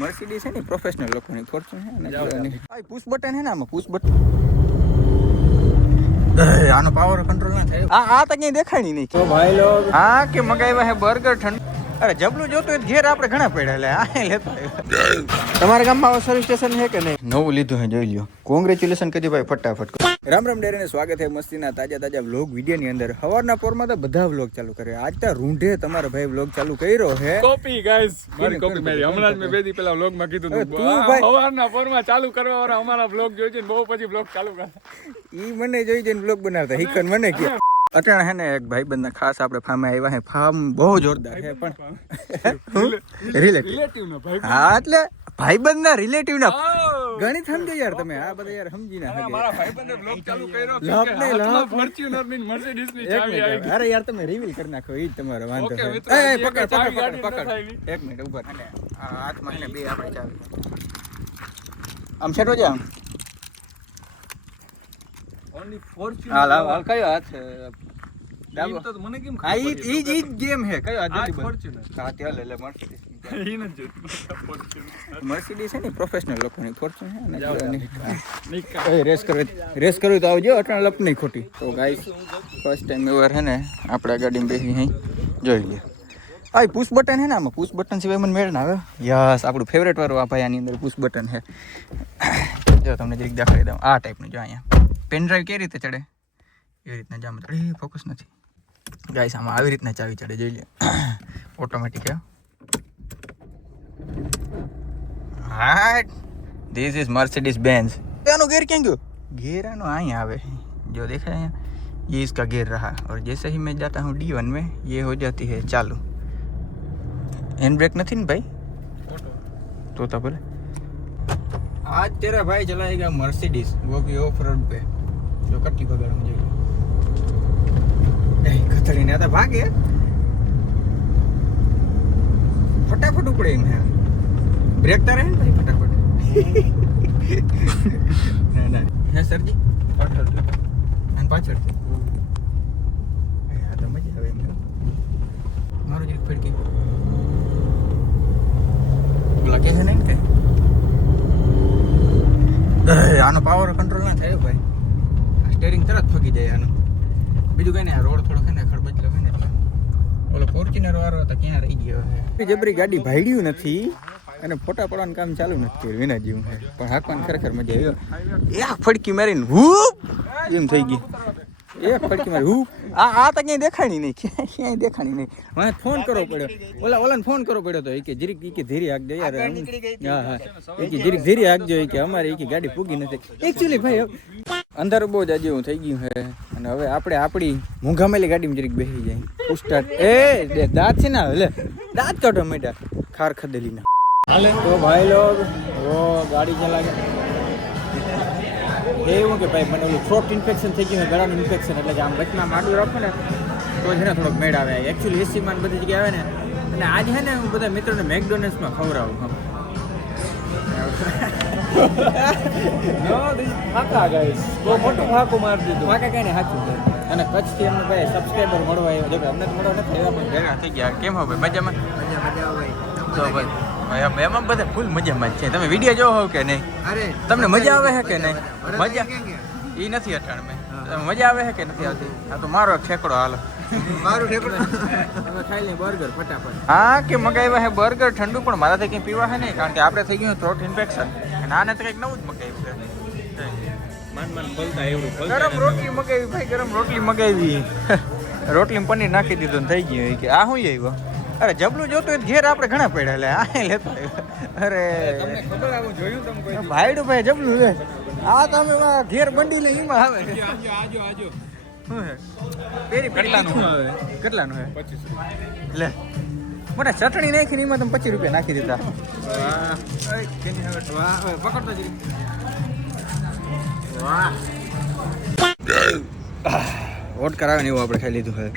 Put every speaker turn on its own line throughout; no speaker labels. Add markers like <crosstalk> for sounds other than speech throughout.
Mercedes છે ને professional લોકોની ફોર્ચ્યુન છે ને પુશ બટન છે ને આમાં પુશ બટન આનો પાવર કંટ્રોલ ના થાય. આ આ તો ક્યાંય દેખાણી નહીં. તો ભાઈ લોગ. હા કે મગાવ્યા હે બર્ગર ઠંડ. અરે જબલું જોતું હોય ઘેર આપણે ઘણા પડ્યા એટલે આ લેતા તમારા ગામમાં સર્વિસ સ્ટેશન છે કે નહીં? નવું લીધું હે જોઈ લ્યો. કોંગ્રેચ્યુલેશન કીધું ભાઈ ફટાફટ. રામ રામ ડેરીને સ્વાગત છે મસ્તીના તાજા તાજા વ્લોગ વિડીયોની અંદર. સવારના પોરમાં તો બધા વ્લોગ ચાલુ કરે આજ તો રૂંઢે તમારો ભાઈ વ્લોગ ચાલુ કર્યો હે.
કોપી ગાઈસ મારી કોપી મારી. હમણાં જ મેં બે દી પેલા વ્લોગમાં કીધું
તું ભાઈ-
સવારના પોરમાં ચાલુ કરવા વાળા અમારા વ્લોગ જોઈ જઈને બહુ પછી વ્લોગ ચાલુ કરે
ઈ મને જોઈ જઈને બ્લોગ બનાવતા. હિકન મને કે અત્યારે હે ને એક ભાઈબંધના ખાસ આપણે ફાર્મે આવ્યા હે. ફાર્મ બહુ જોરદાર છે પણ રિલેટિવ હા? એટલે ભાઈબંધના રિલેટિવ ના. ગણિત સમજો યાર તમે આ બધા યાર સમજી ના શકે
મારા ભાઈબંધે બ્લોગ ચાલુ કર્યો કે હાથમાં. ફોર્ચ્યુનરની
મર્સિડીઝની
ચાવી આવી.
અરે યાર તમે રિવીલ કરી નાખો ઈ તમારો વાંધો છે. એ, પકડ પકડ પકડ એક મિનિટ ઊભા અને આ હાથમાં છે બે આપણે ચાવી. આમ છેટો જા
ઓનલી ફોર્ચ્યુનર
હાલ હાલ કયો હાથ છે? ડાબો
તો મને કેમ
ખબર આ ઈ ઈ ગેમ હે કયો
આ
જલ્દી.
ફોર્ચ્યુનર
હા લે લે મર્સિડીઝ
ઈ નથી જોતું ફોર્ચ્યુનર
મર્સિડીઝ છે ને પ્રોફેશનલ લોકોની ફોર્ચ્યુન છે ને
જાઓ,
પેલાની.
નિકા
એ રેસ કરવી રેસ કરવી તો આવજો અટણ લપ નહીં ખોટી. તો ગાઈસ ફર્સ્ટ ટાઈમ એવર હે ને આપણે આ ગાડીમાં બેસી અહીં જોઈ લે આ પુશ બટન હે ને આમાં પુશ બટન સિવાય મને મેળ ના આવે. યસ આપણું ફેવરેટ વાળું આ ભાઈ આની અંદર પુશ બટન છે. જો તમને જરીક દેખાડી દઉં. આ ટાઈપનું જો અહીંયા. પેન ડ્રાઈવ કેવી રીતે ચડે? એવી રીતના જામ ચડે. એ ફોકસ નથી. ગાઈસ આમાં આવી રીતના ચાવી ચડે જોઈ લે <coughs> ઓટોમેટિક હે હા दिस इज मर्सिडीज बेंज आनो गेयर क्यों गयो गेयर आनो અહીં આવે जो देखा है यहाँ ये इसका गेयर रहा और जैसे ही मैं जाता हूँ डी वन में ये हो जाती है चालू हैंड ब्रेक नहीं ना भाई तो था बोले आज तेरा भाई चलाएगा मर्सिडीज वो भी ऑफ रोड पे जो कट्टी पकड़ मुझे ए, खतरी ने आता भागे फटाफट उपड़े हैं બ્રેક તારે? ફટાફટ. <laughs> ના ના. ના સરજી? પાછળથી. અને પાછળથી. આ તો મજા આવે એમને મારું જ ફડકી ઓલા કે છે ને કે. આનો પાવર કંટ્રોલ ના થાય ભાઈ. આ સ્ટેરિંગ તરત ફગી જાય આનું. બીજું કઈ ને રોડ થોડો છે ને ખડબચલો છે ને ઓલો ફોર્ચ્યુનર વાળો તો ક્યાં રહી ગયો છે? જબરી ગાડી ભાડ્યું નથી. અને ફોટા પડવાનું કામ ચાલુ નથી કર્યું વિના જેવું પણ હાંકવાની ખરેખર મજા આવી. એક ફડકી મારીને હૂપ એમ થઈ ગઈ એક ફડકી મારી હૂપ આ આ તો ક્યાંય દેખાણી નહીં. ક્યાંય ક્યાંય દેખાણી નહીં. મને ફોન કરવો પડ્યો. ઓલા ઓલાને ફોન કરવો પડ્યો તો એ કે જરીક ઈ કે ધીરે આગજો યાર. હા હા. એ કે જરીક ધીરે આગજો એ કે અમારે એ કે ગાડી પૂગી નથી. એકચ્યુઅલી ભાઈ અંધારું બહુ જ આજે હું થઈ ગયું છે અને હવે આપણે આપણી મૂંઘામેલી ગાડીમાં જરીક બેસી જાય. પુસ્ટાટ એ દાંત છે ને એટલે દાંત કાઢો મેટા. ખાર ખદેલી તો ભાઈ લોગ વો ગાડી ચલા કે એવું કે ભાઈ મને ઓલું થ્રોટ ઇન્ફેક્શન થઈ ગયું ગળાનું ઇન્ફેક્શન એટલે કે આમ વચમાં માડું રાખો ને તો છે ને થોડોક મેળ આવે. એકચ્યુઅલી એસીમાં બધી જગ્યાએ આવે ને અને આજ છે ને હું બધા મિત્રોને મેકડોનલ્ડ્સમાં ખવડાવું <laughs>
ફાકા ગાઈસ. બહુ મોટું ફાકું મારી દીધું.
વાંકા કાંઈ સાચું છે. અને કચ્છથી અમને ભાઈ સબસ્ક્રાઈબર મળવા આવ્યો. જો અમને તો મળવા નથી આવ્યા પણ ભેગા થઈ ગયા. કેમ હો ભાઈ? મજામાં? તો ભાઈ ભાઈ આમ એમાં બધા ફૂલ મજામાં જ છે. તમે વીડિયો જોવો હો કે નહીં?
અરે
તમને મજા આવે છે કે નહીં? મજા? એ નથી અટાણ મેં તમે મજા આવે છે કે નથી આવતી? આ તો મારો ઠેકડો હાલો.
મારું ઠેકડો? તમે ખાઈ લે બર્ગર ફટાફટ.
હા કે મગાવ્યા હે બર્ગર ઠંડુ પણ મારાથી કંઈ પીવા હે નહીં કારણ કે આપણે થઈ ગયું થ્રોટ ઇન્ફેક્શન અને આને તો કંઈક નવું જ મગાવ્યું છે.
મન મન બોલતા એવું
ગરમ રોટલી મગાવી ભાઈ ગરમ રોટલી મગાવી. રોટલી પનીર નાખી દીધું ને થઈ ગયું એ કે આ શું આવ્યો? અરે જબલું જોતું હોય ઘેર આપણે ઘણા પડ્યા લે. આ લેતા અરે.
તમને ખબર આવું જોયું તમે કોઈ
ભાઈડું ભાઈ જબલું લે. આ તમે ઘેર બંડી લે એમાં આવે.
આજો આજો
પેરી કેટલાનું
આવે?
કેટલાનું હે? લે. મને ચટણી નાખીને એમાં તમે પચીસ રૂપિયા નાખી દીધા.
પકડતો
વોટ કરાવે ને એવું આપણે ખાઈ લીધું હવે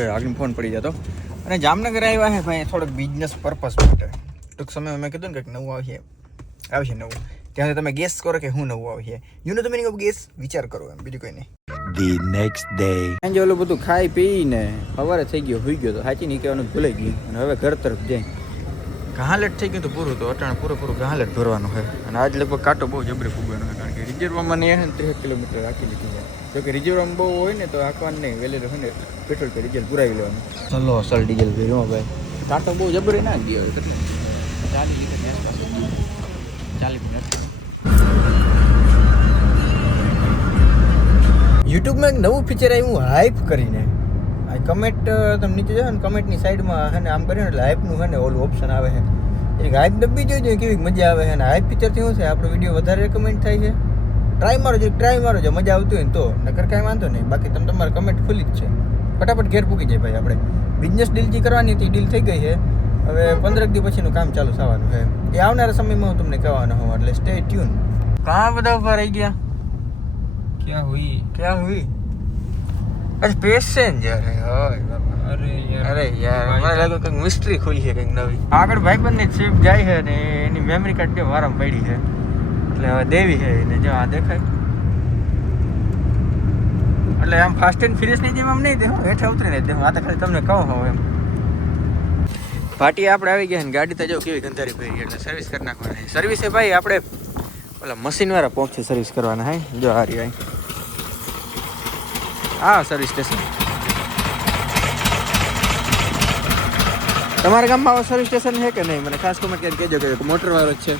એ આગળ ફોન પડી જતો અને જામનગર આવ્યા છે ભાઈ થોડોક બિઝનેસ પર્પઝ માટે. ટૂંક સમય મેં કીધું ને કંઈક નવું આવશે આવશે નવું. ત્યાંથી તમે ગેસ કરો કે હું નવું આવશે યુ નો તમે નહીં ઓફ ગેસ વિચાર કરો એમ બીજું કંઈ નહીં.
ધી નેક્સ્ટ ડે
સાંજે ઓલું બધું ખાઈ પીને સવારે થઈ ગયો હોઈ ગયો તો સાચી નહીં કહેવાનું ભૂલાઈ ગયું. અને હવે ઘર તરફ જાય. ઘાલેટ થઈ ગયું તો પૂરું તો અટાણે પૂરેપૂરું ઘાલેટ ભરવાનું હોય અને આજ લગભગ કાંટો બહુ જબરી ફૂગવાનો છે કારણ કે રિઝર્વમાં મને છે ને ત્રીસ કિલોમીટર રાખી લીધી છે રિઝર્વ કે રિઝર્વમાં બહુ હોય ને તો આખવાનું નહીં વેલેર હોય ને પેટ્રોલ કે ડીઝલ પુરાવી લેવાનું. ચલો અસલ ડીઝલ ભર્યું ભાઈ. કાંટો બહુ જબરી ના ગયો હોય કેટલો? ચાલીસ લીટરની આસપાસ ચાલીસ મિનિટ યુટ્યુબમાં એક નવું ફીચર આવ્યું હાઈપ કરીને. આ કમેન્ટ તમે નીચે જાઓ ને કમેન્ટની સાઈડમાં હે ને આમ કરીને એટલે હાઈપનું છે ને ઓલું ઓપ્શન આવે છે. એક હાઈપ ડબ્બી જોઈ જોઈએ કેવી મજા આવે છે. અને હાઈપ ફીચરથી શું છે? આપણો વીડિયો વધારે રેકમેન્ડ થાય છે. ટ્રાય મારો જે ટ્રાય મારો જે મજા આવતી હોય ને તો. નકર કાંઈ વાંધો નહીં. બાકી તમે તમારે કમેન્ટ ખુલ્લી જ છે. ફટાફટ ઘેર પૂકી જાય ભાઈ આપણે. બિઝનેસ ડીલ જે કરવાની હતી ડીલ થઈ ગઈ છે. હવે પંદરેક દિવસ પછીનું કામ ચાલુ થવાનું છે. એ આવનારા સમયમાં હું તમને કહેવાનો હોઉં એટલે સ્ટે ટ્યુન કાં બધા ઊભા રહી ગયા.
ક્યાં હુઈ?
ક્યાં હુઈ? અરે પેસેન્જર હોય બાપા. અરે યાર. મને લાગ્યું કંઈક મિસ્ટ્રી ખુલી છે કંઈક નવી. આગળ ભાઈબંધની ટ્રીપ જાય છે અને એની મેમરી કાર્ડ વારામાં પડી છે? એટલે હવે દેવી છે એટલે જો આ દેખાય. એટલે આમ ફાસ્ટ એન્ડ ફ્યુરિયસની જેમ આમ નહીં દેખો હેઠે ઉતરીને દેખો આ તો ખાલી તમને કહું હવે એમ. પાટી આપણે આવી ગયા ને ગાડી તો જો કેવી ગંધારી પડી એટલે સર્વિસ કરી નાખવાની સર્વિસ ભાઈ આપણે ઓલા મશીન વાળા પહોંચે સર્વિસ કરવાના, હે? જો રહી ભાઈ હા? સર્વિસ સ્ટેશન તમારા ગામમાં સર્વિસ સ્ટેશન છે કે નહીં? મને ખાસ કોમેન્ટ કરીને કહેજો કે મોટર વાળો જ છે.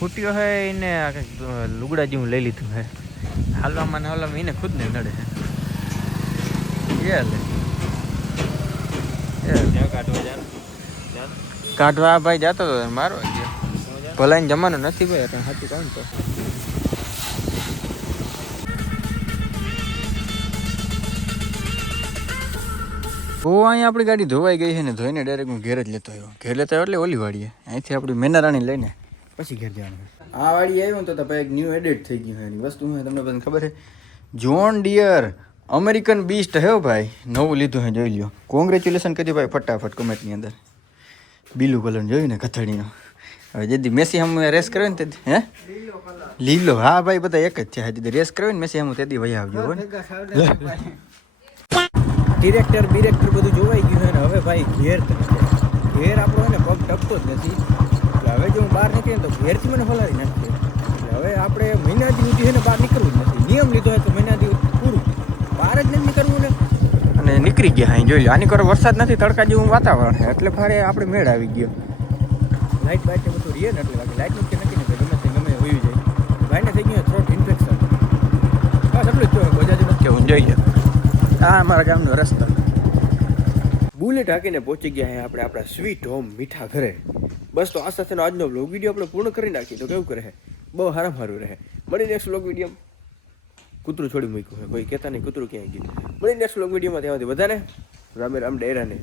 ખૂટ્યો હે એને કંઈક લુગડા જેવું લઈ લીધું હે. હાલવામાં ને હાલવામાં એને ખુદ ને નડે
હે.
કાઢવા ભાઈ જતો હતો મારો ગયો. ભલાઈ જમાનો નથી ભાઈ એટલે સાચું કામ તો. ગોવા અહીંયા આપણી ગાડી ધોવાઈ ગઈ છે ને ધોઈને ડાયરેક્ટ હું ઘેર જ લેતો આવ્યો. ઘેર લેતો આવ્યો એટલે ઓલી વાળીએ અહીંથી આપણી મેનારાણી લઈને પછી ઘેર જવાનું આ વાળી આવ્યું તો ભાઈ એક ન્યૂ એડિટ થઈ ગયું એની વસ્તુ હું તમને બધાને ખબર છે. જોન ડિયર અમેરિકન બીસ્ટ હે ભાઈ. નવું લીધું હે જોઈ લ્યો. કોંગ્રેચ્યુલેશન કરી ભાઈ ફટાફટ કમેન્ટની અંદર. બીલું કલર જોયું ને કથળીનો હવે જેથી મેસી હમ રેસ કરે ને તે હે? લીલો હા ભાઈ બધા એક જ છે. હજી રેસ કરે ને મેસી હમ તેથી વહી આવજો ડિરેક્ટર બિરેક્ટર બધું જોવાઈ ગયું છે ને હવે ભાઈ ઘેર ઘેર આપણો ને પગ ટકતો જ નથી. હવે જો હું બહાર નીકળીને તો ઘેરથી મને હલાવી નાખશે એટલે હવે આપણે મહિનાથી સુધી છે ને બહાર નીકળવું જ નથી. નિયમ લીધો હોય તો મહિનાથી પૂરું. બહાર જ નથી નીકળવું ને. અને નીકળી ગયા અહીં જોઈ લો આની કરો વરસાદ નથી તડકા જેવું વાતાવરણ છે. એટલે ફારે આપણે મેળ આવી ગયો. લાઇટ બાઇટ ને બધું રીએ ને એટલે બાકી લાઇટ નથી ને ભાઈ ગમે તે ગમે હોઈ જાય ભાઈને થઈ ગયું થ્રોટ ઇન્ફેક્શન બસ એટલું જ જોયું બજાજ નથી હું જોઈ ગયો આ અમારા ગામનો રસ્તો. બુલેટ હાકીને પહોંચી ગયા આપણે આપણા સ્વીટ હોમ મીઠા ઘરે. બસ તો આ સાથેનો આજનો બ્લોગ વીડિયો આપણે પૂર્ણ કરી નાખીએ. તો કેવું રહે બહુ હારા સારું રહે મળી નેક્સ્ટ બ્લોગ વીડિયો કૂતરું છોડી મૂક્યું હોય કોઈ કહેતા નહીં કૂતરું ક્યાંય ગયું. મળી નેક્સ્ટ બ્લોગ વિડીયોમાં ત્યાંથી બધાને રામે રામ ડેરાને.